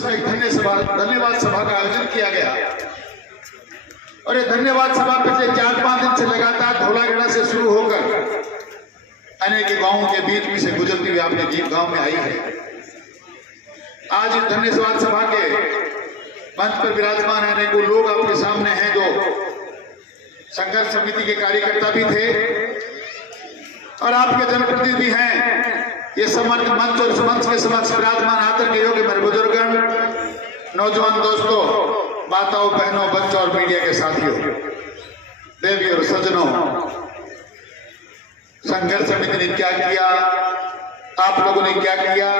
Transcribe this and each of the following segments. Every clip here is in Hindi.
धन्यवाद सभा का आयोजन किया गया और ये धन्यवाद सभा पिछले 4-5 दिन से लगातार धौलागढ़ा से शुरू होकर अनेक गांवों के बीच में से गुजरती हुई आपने जीत गांव में आई है। आज इस धन्यवाद सभा के मंच पर विराजमान अनेकों लोग आपके सामने हैं जो संघर्ष समिति के कार्यकर्ता भी थे और आपके जनप्रतिनिधि भी हैं। ये समर्थ मंच और मंच के समक्ष विराजमान आकर के योग्य मेरे बुजुर्गगण, नौजवान दोस्तों, माताओं, बहनों, बच्चों और मीडिया के साथियों, देवी और सज्जनों, संघर्ष समिति ने क्या किया, आप लोगों ने क्या किया,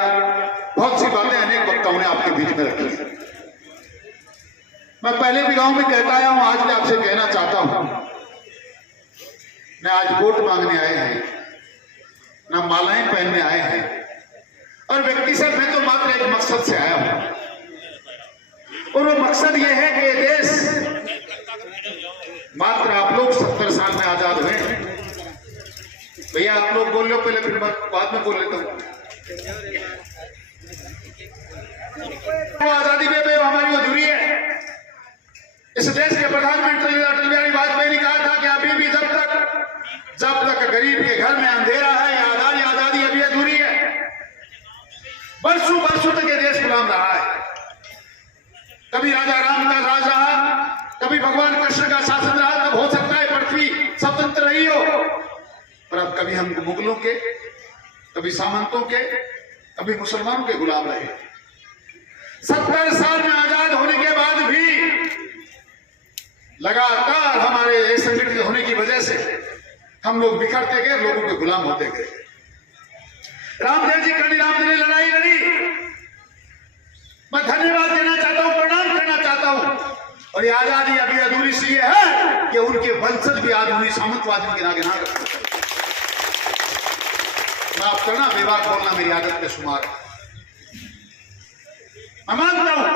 बहुत सी बातें अनेक वक्ताओं ने आपके बीच में रखी है। मैं पहले भी गांव में कहता आया हूं, आज मैं आपसे कहना चाहता हूं, मैं आज वोट मांगने आए हैं, ना मालाएं पहनने आए हैं, और व्यक्ति से मैं तो मात्र एक मकसद से आया हूं और वो मकसद ये है कि ये देश मात्र आप लोग 70 साल में आजाद हुए हैं। भैया आप लोग बोल लो पहले, फिर बाद में बोल लेता हूं। आजादी में हमारी अधूरी है। इस देश के प्रधानमंत्री अटल बिहारी वाजपेयी ने कहा था कि अभी भी जब तक गरीब के घर में अंधेरा है, आजादी अभी अधूरी है। बरसों तक ये देश गुलाम रहा है। कभी राजा राम का राज रहा, कभी भगवान कृष्ण का शासन रहा, तब हो सकता है पृथ्वी स्वतंत्र रही हो, पर अब कभी हम मुगलों के, कभी सामंतों के, कभी मुसलमानों के गुलाम रहे। 70 साल में आजाद होने के बाद भी लगातार हमारे संगठित होने की वजह से हम लोग बिखरते गए, लोगों के गुलाम होते गए। रामदेव जी कनीराम जी ने लड़ाई लड़ी। मैं धन्यवाद देना चाहता हूं, प्रणाम करना चाहता हूं, और ये आजादी अभी अधूरी सी है कि उनके वंशज भी आधुनिक सामंतवाद के नागे ना करते। माफ करना, बेबाक बोलना मेरी आदत के शुमार। मैं मानता हूं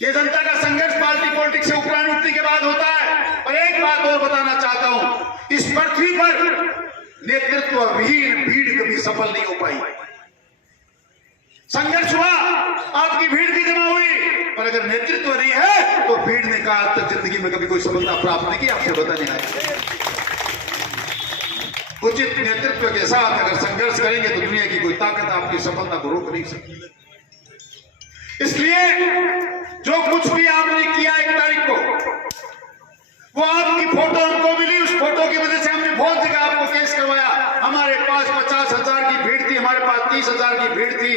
ये जनता का संघर्ष पार्टी पॉलिटिक्स से उपरांत उठने के बाद होता है। और एक बात और बताना चाहता हूं, इस पृथ्वी पर नेतृत्व विहीन भीड़ कभी सफल नहीं हो पाई। संघर्ष हुआ, आपकी भीड़ भी जमा हुई, पर अगर नेतृत्व नहीं है तो भीड़ ने कहा आज तक जिंदगी में कभी कोई सफलता प्राप्त नहीं की। आपसे बताने आए, उचित नेतृत्व के साथ अगर संघर्ष करेंगे तो दुनिया की कोई ताकत आपकी सफलता को रोक नहीं सकती। इसलिए जो कुछ भी आपने किया 1 तारीख को, वो आपकी फोटो हमको मिली, उस फोटो की वजह से हमने बहुत जगह आपको पेश करवाया। हमारे पास 50,000 की भीड़ थी, हमारे पास 30,000 की भीड़ थी,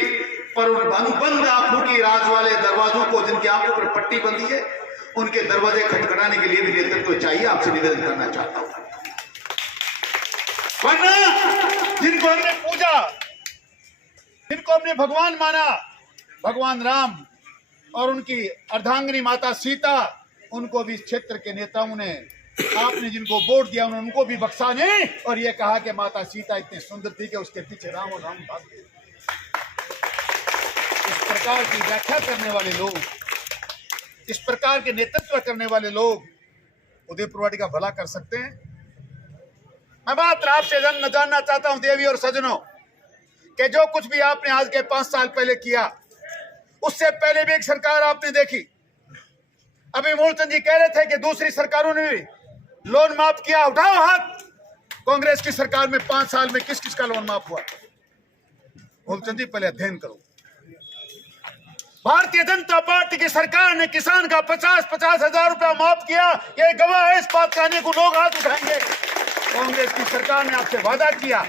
पर उन अनुबंध आंखों की राज वाले दरवाजों को, जिनकी आंखों पर पट्टी बंधी है, उनके दरवाजे खटखटाने के लिए भी नेतृत्व चाहिए। आपसे निवेदन करना चाहता हूं, वरना जिनको हमने पूजा, जिनको हमने भगवान माना, भगवान राम और उनकी अर्धांगिनी माता सीता, उनको भी इस क्षेत्र के नेताओं ने, आपने जिनको वोट दिया उन्होंने उनको भी बख्शा नहीं, और ये कहा कि माता सीता इतनी सुंदर थी कि उसके पीछे राम और राम भागते। इस प्रकार की व्याख्या करने वाले लोग, इस प्रकार के नेतृत्व करने वाले लोग उदयपुरवाड़ी का भला कर सकते हैं? मैं मात्र आपसे जानना चाहता हूं देवी और सज्जनों, कि जो कुछ भी आपने आज के 5 साल पहले किया, उससे पहले भी एक सरकार आपने देखी। अभी मूलचंद जी कह रहे थे कि दूसरी सरकारों ने भी लोन माफ किया। उठाओ हाथ, कांग्रेस की सरकार में 5 साल में किस किस का लोन माफ हुआ? मूलचंद जी पहले अध्ययन करो। भारतीय जनता पार्टी की सरकार ने किसान का 50-50 हजार रुपया माफ किया। ये गवाह है इस बात का, को लोग हाथ उठाएंगे। कांग्रेस की सरकार ने आपसे वादा किया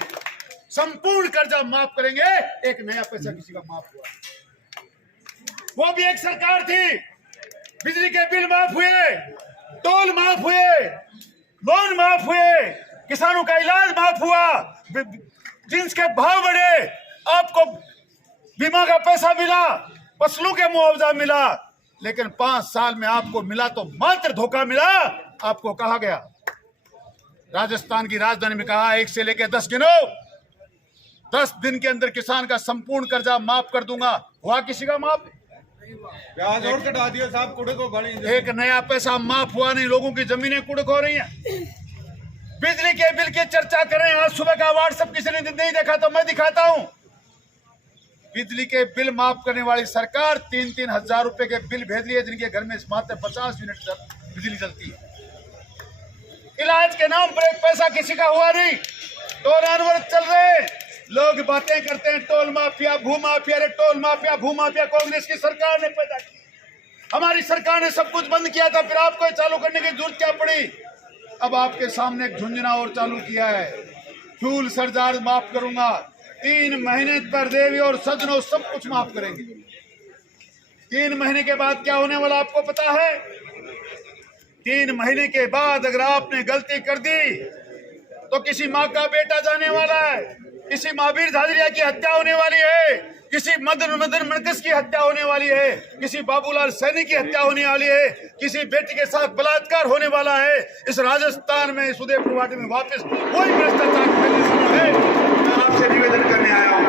संपूर्ण कर्जा माफ करेंगे, एक नया पैसा किसी का माफ हुआ? वो भी एक सरकार थी। बिजली के बिल माफ हुए, टोल माफ हुए, लोन माफ हुए, किसानों का इलाज माफ हुआ, जींस के भाव बढ़े, आपको बीमा का पैसा मिला, फसलों के मुआवजा मिला। लेकिन 5 साल में आपको मिला तो मात्र धोखा मिला। आपको कहा गया, राजस्थान की राजधानी में कहा 1 से लेकर 10 गिनो, 10 दिन के अंदर किसान का संपूर्ण कर्जा माफ कर दूंगा। हुआ किसी का माफ? ब्याज और चढ़ा दिया साहब, कुड़क हो गई। एक नया पैसा माफ हुआ नहीं, लोगों की जमीनें कुड़क हो रही हैं। बिजली के बिल की चर्चा कर रहे हैं। आज सुबह का व्हाट्सएप किसी ने नहीं देखा तो मैं दिखाता हूं। बिजली के बिल माफ करने वाली सरकार 3-3 हजार रुपए के बिल भेज रही है, जिनके घर में मात्र 50 यूनिट बिजली चलती है। इलाज के नाम पर एक पैसा किसी का हुआ नहीं, टोल अनवरत चल रहे। लोग बातें करते हैं टोल माफिया, भू माफिया। अरे टोल माफिया, भू माफिया कांग्रेस की सरकार ने पैदा की। हमारी सरकार ने सब कुछ बंद किया था, फिर आपको चालू करने की जरूरत क्या पड़ी? अब आपके सामने एक झुंझुना और चालू किया है। फ्यूल सरचार्ज माफ करूंगा, 3 महीने पर देवी और सजनों सब कुछ माफ करेंगे। 3 महीने के बाद क्या होने वाला आपको पता है? 3 महीने के बाद अगर आपने गलती कर दी तो किसी माँ का बेटा जाने वाला है, किसी महावीर झाझरिया की हत्या होने वाली है, किसी मदन मणकस की हत्या होने वाली है, किसी बाबूलाल सैनी की हत्या होने वाली है, किसी बेटी के साथ बलात्कार होने वाला है। इस राजस्थान में, इस उदयपुर वाटी में वापस कोई भ्रष्टाचार फैलने वाला है। मैं आपसे निवेदन करने आया हूं,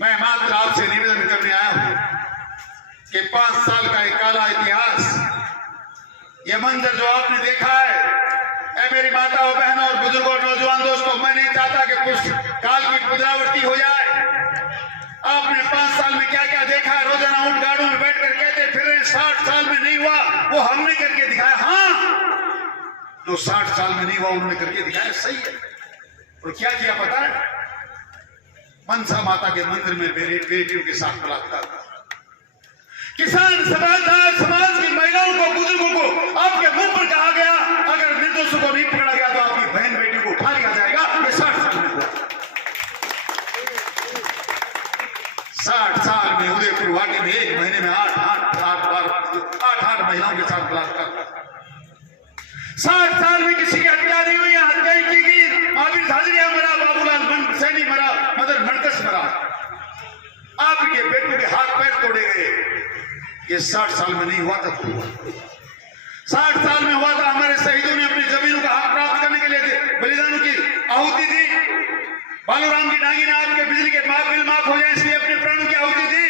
मैं मात्र आपसे निवेदन करने आया हूं कि 5 साल का एक काला इतिहास, ये मंजर जो आपने देखा है, मेरी माताओं, बहनों और बुजुर्गों और नौजवान दोस्तों, मैं नहीं चाहता कि कुछ काल की पुनरावृत्ति हो जाए। आपने 5 साल में क्या क्या देखा है? रोजाना ऊंट गाड़ों में बैठकर कहते फिर 60 साल में नहीं हुआ, वो हमने करके दिखाया। हाँ, जो 60 साल में नहीं हुआ उन्होंने करके दिखाया, सही है। और क्या किया पता है? मनसा माता के मंदिर में बेटियों के साथ बलात्कार, किसान समाज की महिलाओं को, बुजुर्गों को आपके मुंह पर कहा गया अगर निर्दोषों को नहीं पकड़ा गया तो आपकी बहन बेटियों को उठा लिया जाएगा। ये 60 साल में हुआ। 60 साल में उदयपुर वाटी में 1 महीने में 8 महिलाओं के साथ बलात्कार। 60 साल में किसी की हत्या नहीं हुई, हत्या की गई। महावीर झाझरिया मरा, बाबूलाल सैनी मरा, मदन मणकस मरा, आपके बेटों के हाथ पैर तोड़े गए। ये 60 साल में नहीं हुआ था। 60 साल में हुआ था। हमारे शहीदों ने अपनी जमीनों का हक प्राप्त करने के लिए बलिदानों की आहुति दी। बालूराम की डांगी ने आपके बिजली के बिल माफ हो जाए इसलिए अपने प्राणों की आहुति दी।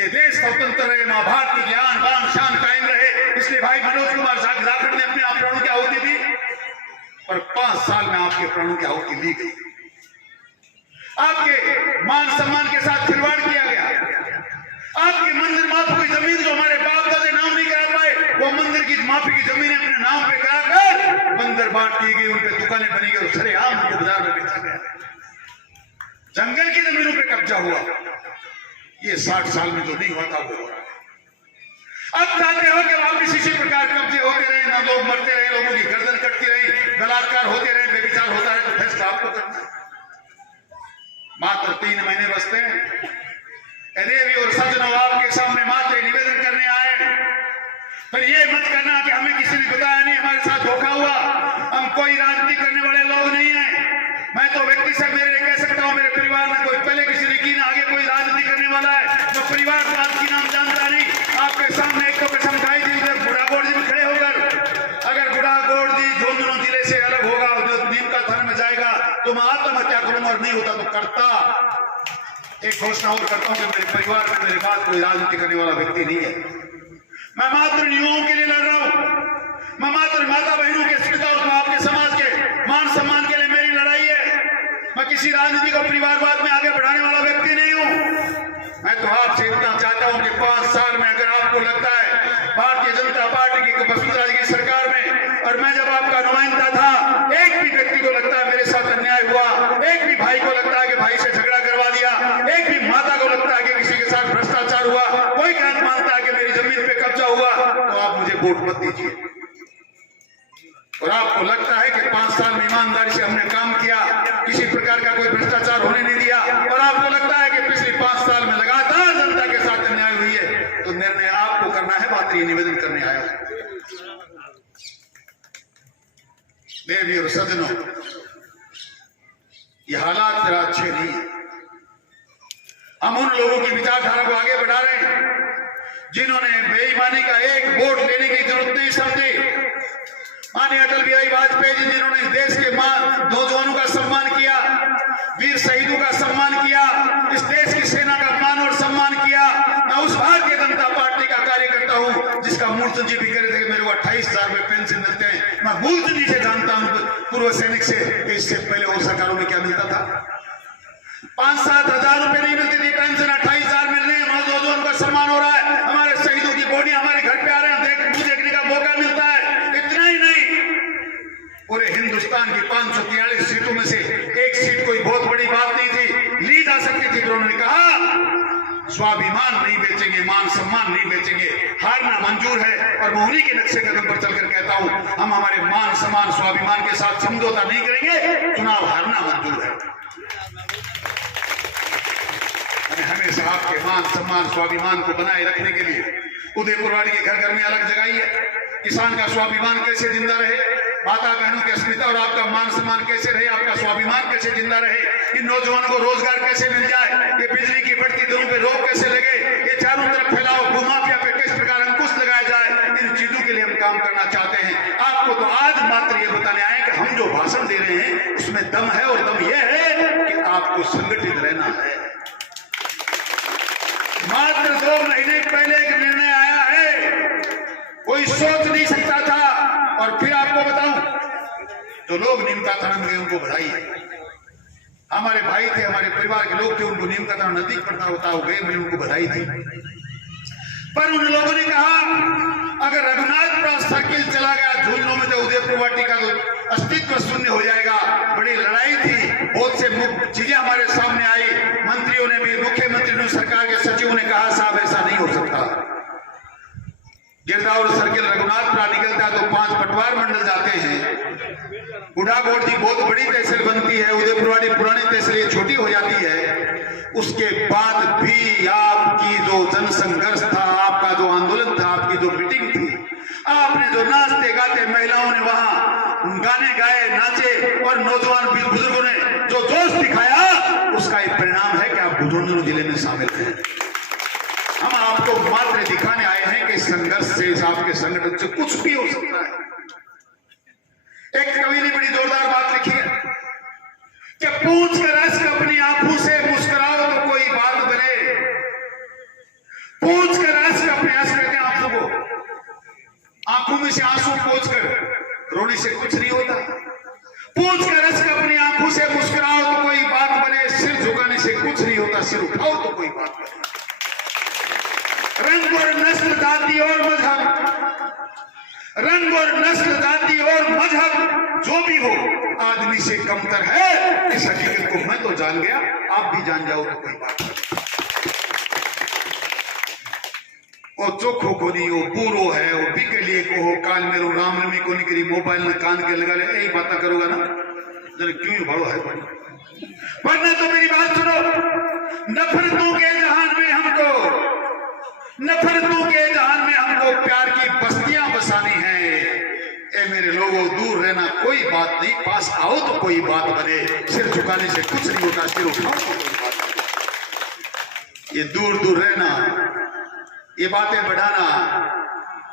ये देश स्वतंत्र रहे, मां भारत की ज्ञान बान शान कायम रहे, इसलिए भाई मनोज कुमार जाखड़ ने अपने आप प्राणों की आहुति दी। पर 5 साल में आपके प्राणों की आहुति ली गई। आपके मान सम्मान के साथ खिलवाड़ किया गया। आपकी मंदिर माफी की जमीन जो हमारे बाप दादे नाम नहीं करा पाए, वो मंदिर की माफी की जमीन अपने नाम पे कराकर मंदिर बांट की गई, उन पे दुकानें बनी गई और सरेआम उनको बाजार में बेचा गया। जंगल की जमीनों पे कब्जा हुआ। ये 60 साल में जो नहीं हुआ था वो हो रहा है। अब चाहते हो कि वापिस इसी प्रकार कब्जे होते रहे, ना लोग मरते रहे, लोगों की गर्दन कटती रही, बलात्कार होते रहे, बेविचार होता है, तो फैसला आपको करना है। मात्र 3 महीने बचते हैं। देवी और सज्जनों, आपके सामने मात्र निवेदन करने आए। पर ये मत करना कि हमें किसी ने बताया नहीं, हमारे साथ धोखा हुआ। हम कोई राजनीति करने वाले लोग नहीं हैं। मैं तो व्यक्ति से मेरे कह सकता हूं, मेरे परिवार में कोई पहले किसी ने की ना आगे कोई राजनीति करने वाला है। तो परिवार को आपकी नाम जानता नहीं। आपके सामने एक तो कसम खाई थी उधर बुढ़ागोड़ जी में खड़े होकर, अगर बुढ़ागोड़ जी झुंझुनू जिले से अलग होगा, नीम का थाने में जाएगा तो मैं आत्महत्या करूंगा, और नहीं होता तो करता। एक घोषणा और करता हूं कि मेरे परिवार में मेरे बाद कोई राजनीति करने वाला व्यक्ति नहीं है। मैं मात्र युवाओं के लिए लड़ रहा हूं। मैं मात्र माता बहनों के अस्मिता और आपके समाज के मान सम्मान के लिए मेरी लड़ाई है। मैं किसी राजनीति को परिवारवाद में आगे बढ़ाने वाला व्यक्ति नहीं हूं। मैं तो आपसे इतना चाहता हूं कि 5 साल में अगर आपको लगता है भारतीय जनता पार्टी की वसुंधरा जी की सरकार में, और मैं जब आपका नुमाइंदा था, एक भी व्यक्ति को लगता है मेरे साथ अन्याय हुआ, एक भी भाई को लगता है कि भाई से झगड़ा करवा दिया, एक भी माता को लगता है कि किसी के साथ भ्रष्टाचार हुआ, कोई बात मानता है कि मेरी जमीन पे कब्जा हुआ, तो आप मुझे वोट मत दीजिए। और आपको लगता है कि 5 साल में ईमानदारी से हमने काम किया, किसी प्रकार का कोई भ्रष्टाचार होने नहीं दिया, और आपको लगता है कि पिछले 5 साल में लगातार जनता के साथ अन्याय हुई है, तो निर्णय आपको करना है। मात्र ये निवेदन करने आया हूं। देवी और सज्जनों, ये हालात जरा अच्छे नहीं है। हम उन लोगों की विचारधारा को आगे बढ़ा रहे हैं जिन्होंने बेईमानी का एक वोट लेने की जरूरत नहीं समझी। माननीय अटल बिहारी वाजपेयी जी, जिन्होंने इस देश के नौजवानों का सम्मान किया, वीर शहीदों का सम्मान किया, इस देश की सेना का मान और सम्मान किया। मैं उस भारतीय जनता पार्टी का कार्यकर्ता हूं जिसका मूर्ति जी भी कह रहे थे कि मेरे को 28,000 रुपए पेंशन मिलते हैं। मैं मूर्ति जी से जानता हूं, पूर्व सैनिक से, इससे पहले हो 5-7 हजार रुपए नहीं मिलती थी पेंशन, 28,000 मिल रही है। नौजवानों का सम्मान हो रहा है, हमारे शहीदों की बॉडी हमारे घर पे आ रहे हैं, देखने का मौका मिलता है। इतना ही नहीं, पूरे हिंदुस्तान की 543 सीटों में से एक सीट कोई बहुत बड़ी बात नहीं थी, ली जा सकती थी। तो उन्होंने कहा स्वाभिमान नहीं बेचेंगे, मान सम्मान नहीं बेचेंगे, हारना मंजूर है। और मैं उन्हीं के नक्शे कदम पर चलकर कहता हूं, हम हमारे मान सम्मान स्वाभिमान के साथ समझौता नहीं करेंगे, चुनाव हारना मंजूर है। हमेशा आपके मान सम्मान स्वाभिमान को बनाए रखने के लिए उदयपुरवाड़ी के घर घर में अलग जगाई है। किसान का स्वाभिमान कैसे जिंदा रहे, माता बहनों की अस्मिता और आपका मान सम्मान कैसे रहे, आपका स्वाभिमान कैसे जिंदा रहे, इन नौजवानों को रोजगार कैसे मिल जाए, ये बिजली की बढ़ती दरों पे रोक कैसे लगे, ये चारों तरफ फैलाओ भूमाफिया पे किस प्रकार अंकुश लगाया जाए, इन चीजों के लिए हम काम करना चाहते हैं। आपको तो आज मात्र ये बताने आए कि हम जो भाषण दे रहे हैं उसमें दम है, और दम यह है कि आपको संगठित रहना है। मात्र 2 महीने पहले एक निर्णय आया है, कोई सोच नहीं सकता था। और फिर आपको बताऊं, जो लोग नीम का तरण गए उनको बधाई है। हमारे भाई थे, हमारे परिवार के लोग थे, उनको नीम का तरण नजदीक पड़ता होता हो गए, मैंने उनको बधाई दी। पर उन लोगों ने कहा अगर रघुनाथपुरा सर्किल चला गया झुंझुनू में तो उदयपुरवाटी का तो अस्तित्व शून्य हो जाएगा। बड़ी लड़ाई थी, बहुत से चीजें हमारे सामने आई, मंत्रियों ने भी, मुख्यमंत्री ने, सरकार के सचिवों ने कहा साहब ऐसा नहीं हो सकता। गिरदावर सर्किल रघुनाथपुरा निकलता है तो 5 पटवार मंडल जाते हैं, बुढ़ाकोट जी बहुत बड़ी तहसील बनती है, उदयपुरवाड़ी पुरानी तहसील ये छोटी हो जाती है। उसके बाद भी आपकी जो जनसंघर्ष था, आपका जो आंदोलन था, आपकी जो मीटिंग थी, आपने जो नाचते गाते महिलाओं ने वहां गाने गाए, नाचे, और नौजवान बुजुर्गों ने जो जोश दिखाया, उसका एक परिणाम है कि आप झुंझुनू जिले में शामिल हैं। हम आपको मात्र दिखाने आए हैं कि संघर्ष से, आपके संगठन से कुछ भी हो सकता है। एक कवि ने बड़ी जोरदार बात लिखी है कि पूछ कर रश्क अपनी आंखों से मुस्कुराओ तो कोई बात बने। पूछ कर रश्क अपने रश्क कहते हैं आंसू को, आंखों में से आंसू पूछ कर रोने से कुछ नहीं होता। पूछ कर रश्क अपनी आंखों से मुस्कुराओ तो कोई बात बने, सिर झुकाने से कुछ नहीं होता, सिर उठाओ तो कोई बात बने। रंग और नस्ल, जाति और मजहब, रंग और नस्ल, जाति और मजहब जो भी हो, आदमी से कमतर है, इस हकीकत को मैं तो जान गया, आप भी जान जाओ तो कोई बात नहीं। वो चोखो को नहीं हो, बूरो है, वो बिकलिए को हो, काल मेरो रामनवमी को निकली मोबाइल में कान के लगा ले, यही बात करोगा ना, जरा क्यों बड़ो है। वरना तो मेरी बात सुनो, नफरतों के जहान में हमको, नफरतों के जहान में हमको प्यार की बस्तियां बसानी है। ए मेरे लोगों, दूर रहना कोई बात नहीं, पास आओ तो कोई बात बने। सिर झुकाने से कुछ नहीं होता, सिर उठाओ तो कोई बात बने। ये दूर दूर रहना, ये बातें बढ़ाना,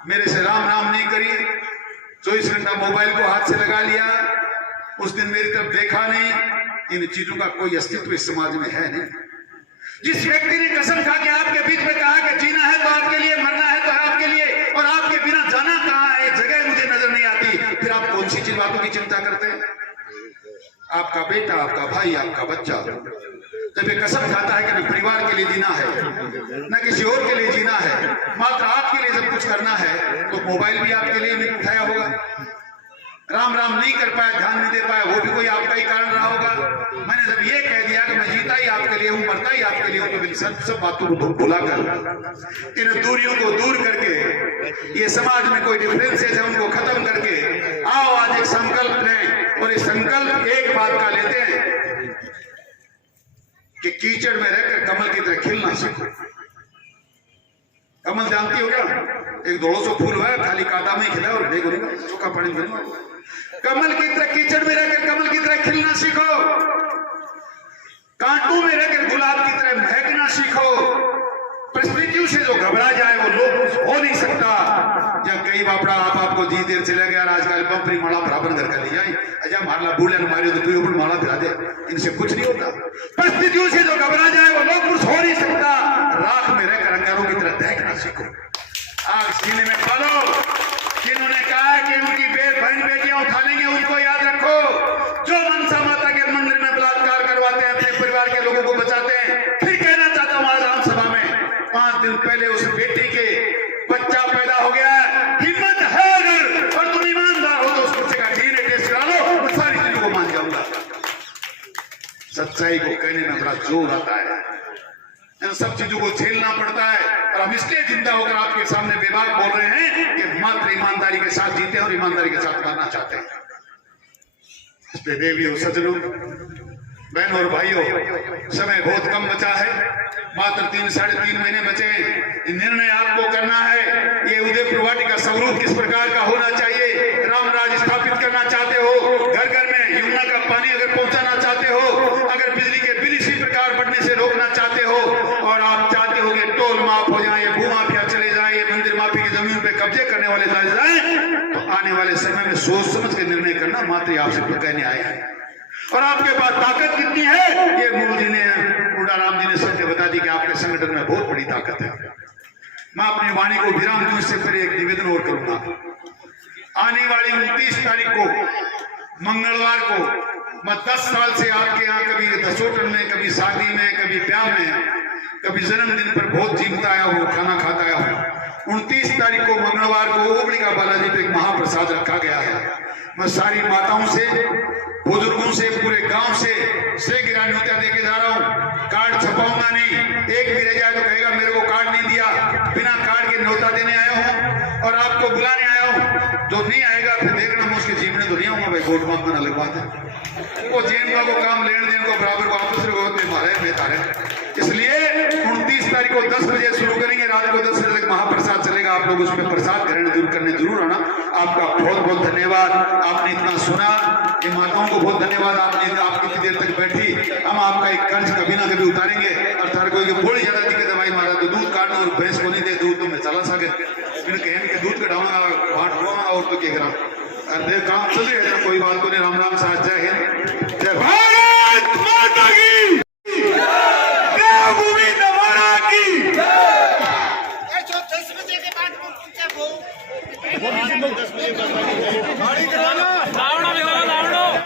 मेरे से राम राम नहीं करी, 24 घंटा मोबाइल को हाथ से लगा लिया, उस दिन मेरी तरफ देखा नहीं, इन चीजों का कोई अस्तित्व इस समाज में है नहीं। जिस व्यक्ति ने कसम खा के आपके बीच में कहा कि जीना है तो आपके लिए, मरना है तो आपके लिए, और आपके बिना जाना कहाँ है, जगह मुझे नजर नहीं आती, फिर आप कौन सी चीज बातों की चिंता करते हैं? आपका बेटा, आपका भाई, आपका बच्चा जब ये कसम खाता है कि न परिवार के लिए जीना है, न किसी और के लिए जीना है, मात्र आपके लिए जब कुछ करना है, तो मोबाइल भी आपके लिए नहीं उठाया होगा। राम राम नहीं कर पाया, ध्यान नहीं दे पाया, वो भी कोई आपका ही कारण रहा होगा। मैंने जब ये कह दिया कि मैं जीता ही आपके लिए हूं, मरता ही आपके लिए हूं, तो सब बातों को भुलाकर, इन दूरियों को दूर करके, ये समाज में कोई डिफरेंसेस है उनको खत्म करके आओ आज एक संकल्प लें। और ये संकल्प एक बात का लेते हैं कि कीचड़ में रहकर कमल की तरह खिलना सीखो। कमल जानती हो क्या? एक 200 फूल है, खाली कादा में खिला और देखो सूखा पानी में। कमल की तरह कीचड़ में रहकर कमल की तरह खिलना सीखो, कांटों में रहकर गुलाब की तरह महकना सीखो। परिस्थितियों से जो घबरा जाए वो लोग हो नहीं सकता। जब कई बापड़ा आपको जी देर चले गया, आजकल पंपरी माला बराबर घर कर लिया, अजा मारला बोले मारे तो तू ऊपर माला फिरा दे, इनसे कुछ नहीं होता। परिस्थितियों से जो घबरा जाए वो लोग कुछ हो नहीं सकता। राख में रहकर अंगारों की तरह दहकना सीखो, आग सीने में पालो। जिन्होंने कहा कि उनकी बहन बेटियां उठा लेंगे, उनको याद रखो। जो मनसा माता के मंदिर में बलात्कार करवाते हैं, अपने परिवार के लोगों को पहले उस बेटी के बच्चा पैदा हो गया है, हिम्मत है अगर और तुम ईमानदार हो तो उस बच्चे का डीएनए टेस्ट करा लो, मैं सारी चीजों को मान जाऊंगा। सच्चाई को कहने में बड़ा जोर आता है, इन सब चीजों को झेलना पड़ता है और हम इसलिए जिंदा होकर आपके सामने बेबाक बोल रहे हैं कि मात्र ईमानदारी के साथ जीते हैं और ईमानदारी के साथ मरना चाहते हैं। इसलिए देवियों, सज्जनों, बहनों और भाइयों, समय बहुत कम बचा है, मात्र 3-3.5 महीने बचे हैं। निर्णय आपको करना है, ये उदयपुर वाटिका का स्वरूप किस प्रकार का होना चाहिए। राम राज स्थापित करना चाहते हो, घर घर में यमुना का पानी अगर पहुंचाना चाहते हो, अगर बिजली के बिल इसी प्रकार बढ़ने से रोकना चाहते हो और आप चाहते हो कि टोल माफ हो जाए, भू माफिया चले जाए, ये मंदिर माफी की जमीन पे कब्जे करने वाले चले जाए, तो आने वाले समय में सोच समझ के निर्णय करना मात्र आपसे कहने आए हैं। और आपके पास ताकत कितनी है, ये मुंडाराम जी ने सबने बता दी कि आपके संगठन में बहुत बड़ी ताकत है। मैं अपनी वाणी को विराम दूं इससे फिर एक निवेदन और करूंगा। आने वाली 29 तारीख को मंगलवार को मैं 10 साल से आपके यहाँ कभी दसोटन में, कभी शादी में, कभी ब्याह में, कभी जन्मदिन पर बहुत जीवता आया हूँ, खाना खाता आया हूँ। 29 तारीख को मंगलवार को ओबड़ी का बालाजी पे एक महाप्रसाद रखा गया है। मैं सारी माताओं से, बुजुर्गों से, पूरे गांव से गिरा न्योता देके जा रहा हूँ। कार्ड छपाऊंगा नहीं, एक भी रह जाए तो कहेगा मेरे को कार्ड नहीं दिया, बिना कार्ड के न्योता देने आया हूँ और आपको बुलाने आया हूँ। जो नहीं आएगा फिर देखना मैं उसके जीवन में तो नहीं आऊंगा भाई, वोट मांगना अलग बात है। वो जेनवा को काम लेने देने को बराबर वापस मारे बेतारे। इसलिए 29 तारीख को 10 बजे शुरू करेंगे, रात को 10 बजे तक महाप्रसाद चलेगा। आप लोग उसमें प्रसाद ग्रहण जरूर करने जरूर आना। आपका बहुत बहुत धन्यवाद, आपने इतना सुना। ये माताओं को बहुत धन्यवाद, आप कितनी देर तक बैठी। हम आपका एक कर्ज कभी ना कभी उतारेंगे। और तार कोई बड़ी ज्यादा दिक्कत दवाई मारा तो दूध काटना और भैंस को नहीं दे दूध तो मैं चला सके फिर दूध कटाऊंगा बांट दूंगा और तो क्या करा काम चल रही है। कोई बात को नहीं। राम राम साथ, जय हिंद, जय भारत माता की, देवभूमि नवारा की। 10 बजे के बाद वो गाड़ी करवाना।